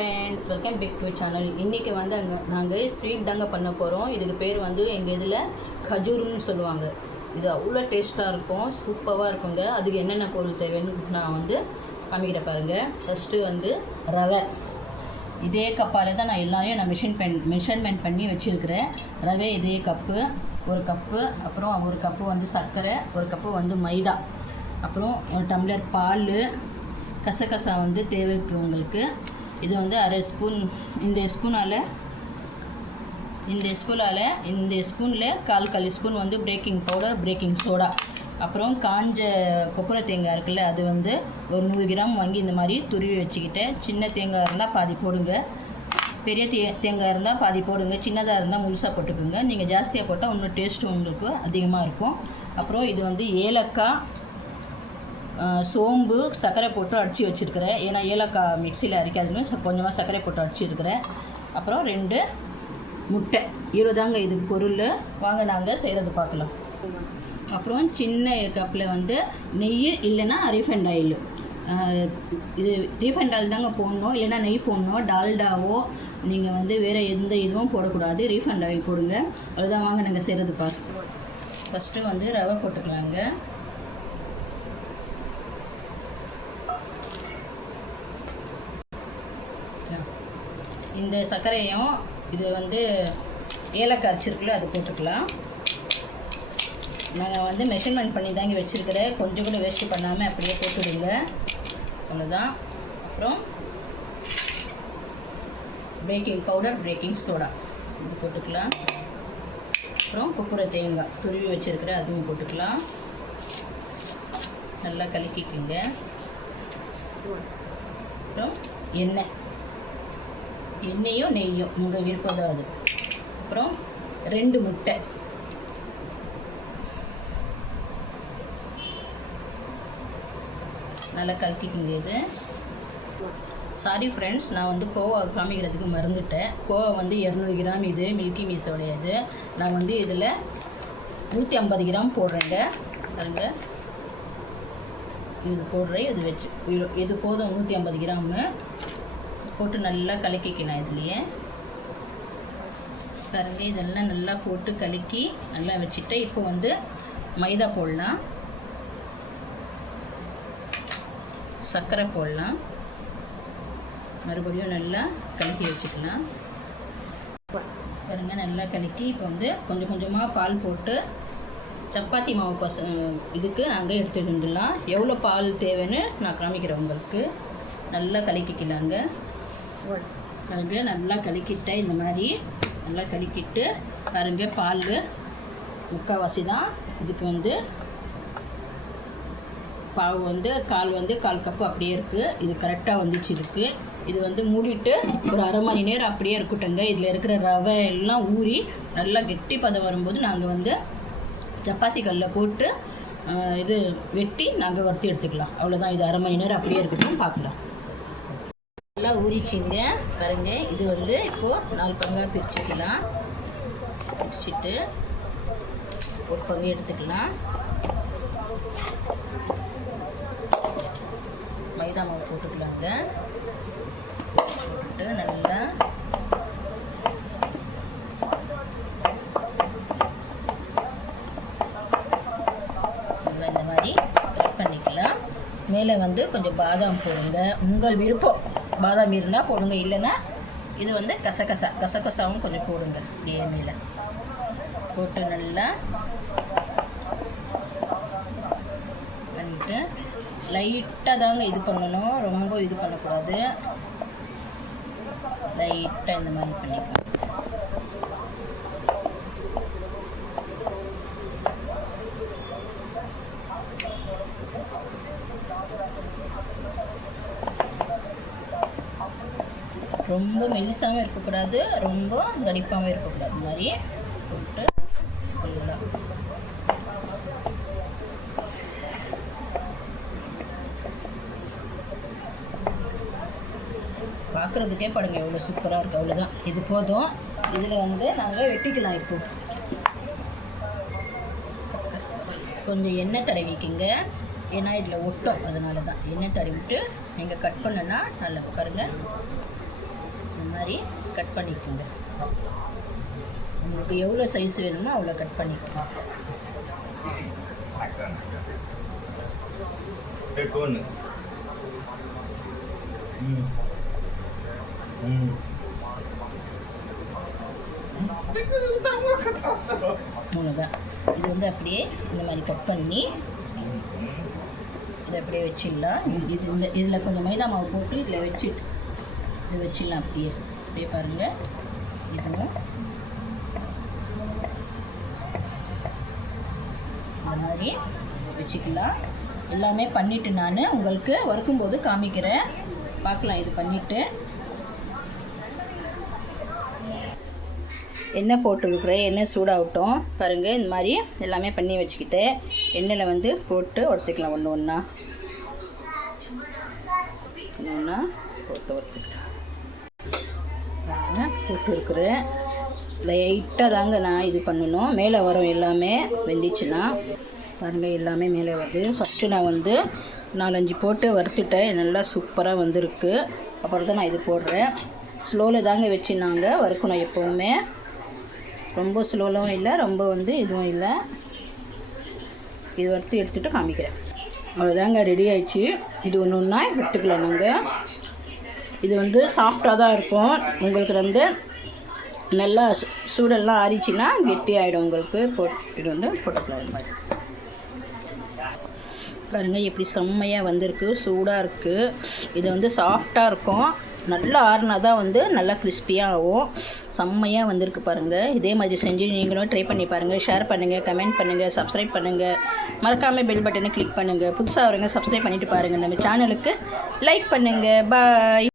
Friends welcome back to channel இன்றைக்கி வந்து அங்கே நாங்கள் ஸ்வீட் தாங்க பண்ண போகிறோம் இதுக்கு பேர் வந்து எங்கள் இதில் கஜூருன்னு சொல்லுவாங்க. இது அவ்வளோ டேஸ்ட்டாக இருக்கும் சூப்பராக இருக்குங்க. அதுக்கு என்னென்ன பொருள் தேவைன்னு நான் வந்து காமிக்கிற பாருங்கள் ஃபஸ்ட்டு வந்து ரவை. இதே கப்பால் தான் நான் எல்லாமே நான் மிஷின் பென் மெஷர்மெண்ட் பண்ணி வச்சுருக்கிறேன். ரவை இதே கப்பு ஒரு கப்பு அப்புறம் ஒரு கப்பு வந்து சர்க்கரை ஒரு கப்பு வந்து மைதா. அப்புறம் ஒரு டம்ளர் பால். கசகசா வந்து தேவைக்கு உங்களுக்கு. இது வந்து அரை ஸ்பூன் இந்த ஸ்பூனால் இந்த ஸ்பூனால் இந்த ஸ்பூனில் கால் கால் ஸ்பூன் வந்து பேக்கிங் பவுடர் பேக்கிங் சோடா அப்புறம் காஞ்ச கொப்பரை தேங்காய் இருக்குல்ல அது வந்து ஒரு நூறு கிராம் வாங்கி இந்த மாதிரி துருவி வச்சுக்கிட்டேன் சின்ன தேங்காய் இருந்தால் பாதி போடுங்க. பெரிய தே தேங்காய் இருந்தால் பாதி போடுங்க. சின்னதாக இருந்தால் முழுசாக போட்டுக்கோங்க. நீங்கள் ஜாஸ்தியாக போட்டால் இன்னும் டேஸ்ட்டு உங்களுக்கு அதிகமாக இருக்கும். அப்புறம் இது வந்து ஏலக்காய் சோம்பு சர்க்கரை போட்டு அடித்து வச்சுருக்கிறேன். ஏன்னா ஏலக்காய் மிக்சியில் அரைக்காதுன்னு கொஞ்சமாக சர்க்கரை போட்டு அடிச்சிருக்கிறேன் அப்புறம் ரெண்டு முட்டை. இருபதாங்க இதுக்கு பொருள். வாங்க நாங்கள் செய்கிறது பார்க்கலாம். அப்புறம் சின்ன கப்பில் வந்து நெய் இல்லைன்னா ரீஃபைண்ட் ஆயில் இது ரீஃபைண்ட் ஆயில் தாங்க போடணும். இல்லைன்னா நெய் போடணும். டால்டாவோ நீங்கள் வந்து வேறு எந்த இதுவும் போடக்கூடாது. ரீஃபைண்ட் ஆயில் போடுங்க. அதுதான் வாங்க நாங்கள் செய்கிறது பார்க்கலாம். ஃபஸ்ட்டு வந்து ரவை போட்டுக்கலாங்க. இந்த சர்க்கரையும் இது வந்து ஏலக்காய் அரைச்சிருக்குல்ல அது போட்டுக்கலாம். நாங்கள் வந்து மெஷர்மெண்ட் பண்ணி தாங்க வச்சுருக்கிறேன். கொஞ்சம் கூட வேஸ்ட் பண்ணாமல் அப்படியே போட்டுவிடுங்க அவ்வளோதான் அப்புறம் பேக்கிங் பவுடர் பேக்கிங் சோடா இது போட்டுக்கலாம். அப்புறம் குப்புரை தேங்காய் துருவி வச்சுருக்கிற அதுவும் போட்டுக்கலாம். நல்லா கலக்கிக்குங்க. அப்புறம் எண்ணெய். எண்ணெயும் நெய்யும் உங்கள் விருப்பம் தான் அது. அப்புறம் ரெண்டு முட்டை. நல்லா கலக்கிக்கிங்க இது. சாரி ஃப்ரெண்ட்ஸ் நான் வந்து கோவா காமிக்கிறதுக்கு மறந்துட்டேன். கோவா வந்து இரநூறு கிராம் இது மில்கி மீஸோடைய இது நான் வந்து இதில் நூற்றி ஐம்பது கிராம் போடுறேங்க. பாருங்க. இது போடுறேன் இது வச்சு இது போதும் நூற்றி ஐம்பது கிராமு. போட்டு நல்லா கலக்கிக்கலாம் இதுலேயே. பாருங்க இதெல்லாம் நல்லா போட்டு கலக்கி நல்லா வச்சுட்டு இப்போ வந்து மைதா போடலாம். சர்க்கரை போடலாம். மறுபடியும் நல்லா கலக்கி வச்சுக்கலாம். பாருங்கள் நல்லா கலக்கி இப்போ வந்து கொஞ்சம் கொஞ்சமாக பால் போட்டு சப்பாத்தி மாவு பச இதுக்கு நாங்கள் எடுத்துகிட்டு வந்துடலாம். எவ்வளோ பால் தேவைன்னு நான் காமிக்கிறேன் உங்களுக்கு. நல்லா கலக்கிக்கலாங்க. பாருங்கள் நல்லா கலக்கிட்டேன் இந்த மாதிரி. நல்லா கலக்கிட்டு பாருங்க பால். முக்கால்வாசி தான். இதுக்கு வந்து பாவு வந்து கால் வந்து கால் கப்பு அப்படியே இருக்குது இது கரெக்டாக வந்துச்சு இதுக்கு. இது வந்து மூடிட்டு ஒரு அரை மணி நேரம் அப்படியே இருக்கட்டுங்க இதில் இருக்கிற ரவை எல்லாம் ஊறி நல்லா கெட்டி பதம் வரும்போது நாங்கள் வந்து சப்பாத்தி கல்லில் போட்டு இது வெட்டி நாங்கள் வறுத்து எடுத்துக்கலாம். அவ்வளோதான் இது அரை மணி நேரம் அப்படியே இருக்கட்டும். பார்க்கலாம் நல்லா ஊறிச்சிங்க பாருங்க இது வந்து இப்போது நாலு பங்காக பிரிச்சுக்கலாம். பிரிச்சுட்டு ஒரு பங்கு எடுத்துக்கலாம். மைதா மாவு போட்டுக்கலாங்க. போட்டு நல்லா நல்லா இந்த மாதிரி கட் பண்ணிக்கலாம். மேலே வந்து கொஞ்சம் பாதாம் போடுங்க. உங்கள் விருப்பம். பாதாம் இருந்தால் போடுங்க. இல்லைன்னா இது வந்து கசகசா கசகசாவும் கொஞ்சம் போடுங்க அப்படியே மேலே போட்டு நல்லா பண்ணிட்டு லைட்டாக தாங்க இது பண்ணணும். ரொம்ப இது பண்ணக்கூடாது. லைட்டாக இந்த மாதிரி பண்ணிக்கலாம் ரொம்ப மெலிசாகவும் இருக்கக்கூடாது ரொம்ப கடிப்பாகவும் இருக்கக்கூடாது. இந்த மாதிரி போட்டு பார்க்குறதுக்கே படுங்க எவ்வளோ சூப்பராக இருக்குது அவ்வளோதான் இது போதும். இதில் வந்து நாங்கள் வெட்டிக்கலாம் இப்போ. கொஞ்சம் எண்ணெய் தடவிக்குங்க. ஏன்னா இதில் ஒட்டும் அதனால தான் எண்ணெய் தடவிட்டு நீங்கள் கட் பண்ணுன்னா நல்லா பாருங்கள் மாதிரி கட் பண்ணிக்கோங்க. உங்களுக்கு எவ்வளோ சைஸ் வேணுமோ அவ்வளோ கட் பண்ணிக்கோங்க. அவ்வளோதான். இது வந்து அப்படியே இந்த மாதிரி கட் பண்ணி இதை அப்படியே வச்சிடலாம். இது இந்த இதில் கொஞ்சம் மைதா மாவு போட்டு இதில் வச்சுட்டு இது வச்சிடலாம் அப்படியே அப்படியே பாருங்கள் இதுவும். இந்த மாதிரி வச்சுக்கலாம். எல்லாமே பண்ணிவிட்டு நான் உங்களுக்கு வறுக்கும்போது காமிக்கிறேன். பார்க்கலாம் இது பண்ணிவிட்டு எண்ணெய் போட்டுருக்குறேன் எண்ணெய் சூடாகட்டும். பாருங்கள் இந்த மாதிரி எல்லாமே பண்ணி வச்சுக்கிட்டு எண்ணெயில் வந்து போட்டு ஒருத்துக்கலாம் ஒன்று ஒன்றா. ஒன்று ஒன்றா போட்டு ஒருத்துக்கலாம் போட்டுருக்குறேன். லைட்டாக தாங்க நான் இது பண்ணணும். மேலே வரும் எல்லாமே வெந்துச்சுன்னா. பாருங்கள் எல்லாமே மேலே வருது. ஃபஸ்ட்டு நான் வந்து நாலஞ்சு போட்டு வறுத்துட்டேன். நல்லா சூப்பராக வந்திருக்கு. அப்புறம் தான் நான் இது போடுறேன். ஸ்லோவில் தாங்க வச்சு நாங்கள் வறுக்கணும் எப்போவுமே. ரொம்ப ஸ்லோலவும் இல்லை ரொம்ப வந்து இதுவும் இல்லை. இது வறுத்து எடுத்துகிட்டு காமிக்கிறேன். அவ்வளோதாங்க ரெடி ஆயிடுச்சு. இது ஒன்று ஒன்றா எடுத்துக்கலாம் நாங்கள் இது வந்து சாஃப்டாக தான் இருக்கும். உங்களுக்கு வந்து நல்லா சூடெல்லாம் ஆறிச்சுன்னா கெட்டி ஆகிடும் உங்களுக்கு. போட் இது வந்து போட்டுக்கலாம் மாதிரி. பாருங்கள் எப்படி செம்மையாக வந்திருக்கு சூடாக இருக்குது இது வந்து சாஃப்டாக இருக்கும். நல்லா ஆறுனா தான் வந்து நல்லா கிறிஸ்பியாக ஆகும். செம்மையாக வந்திருக்கு பாருங்கள் இதே மாதிரி செஞ்சு நீங்களும் ட்ரை பண்ணி பாருங்கள் ஷேர் பண்ணுங்கள் கமெண்ட் பண்ணுங்கள் சப்ஸ்கிரைப் பண்ணுங்கள் மறக்காமல் பெல் பட்டனை கிளிக் பண்ணுங்கள் புதுசாக வருங்க சப்ஸ்கிரைப் பண்ணிவிட்டு பாருங்கள் நம்ம சேனலுக்கு லைக் பண்ணுங்கள் பாய்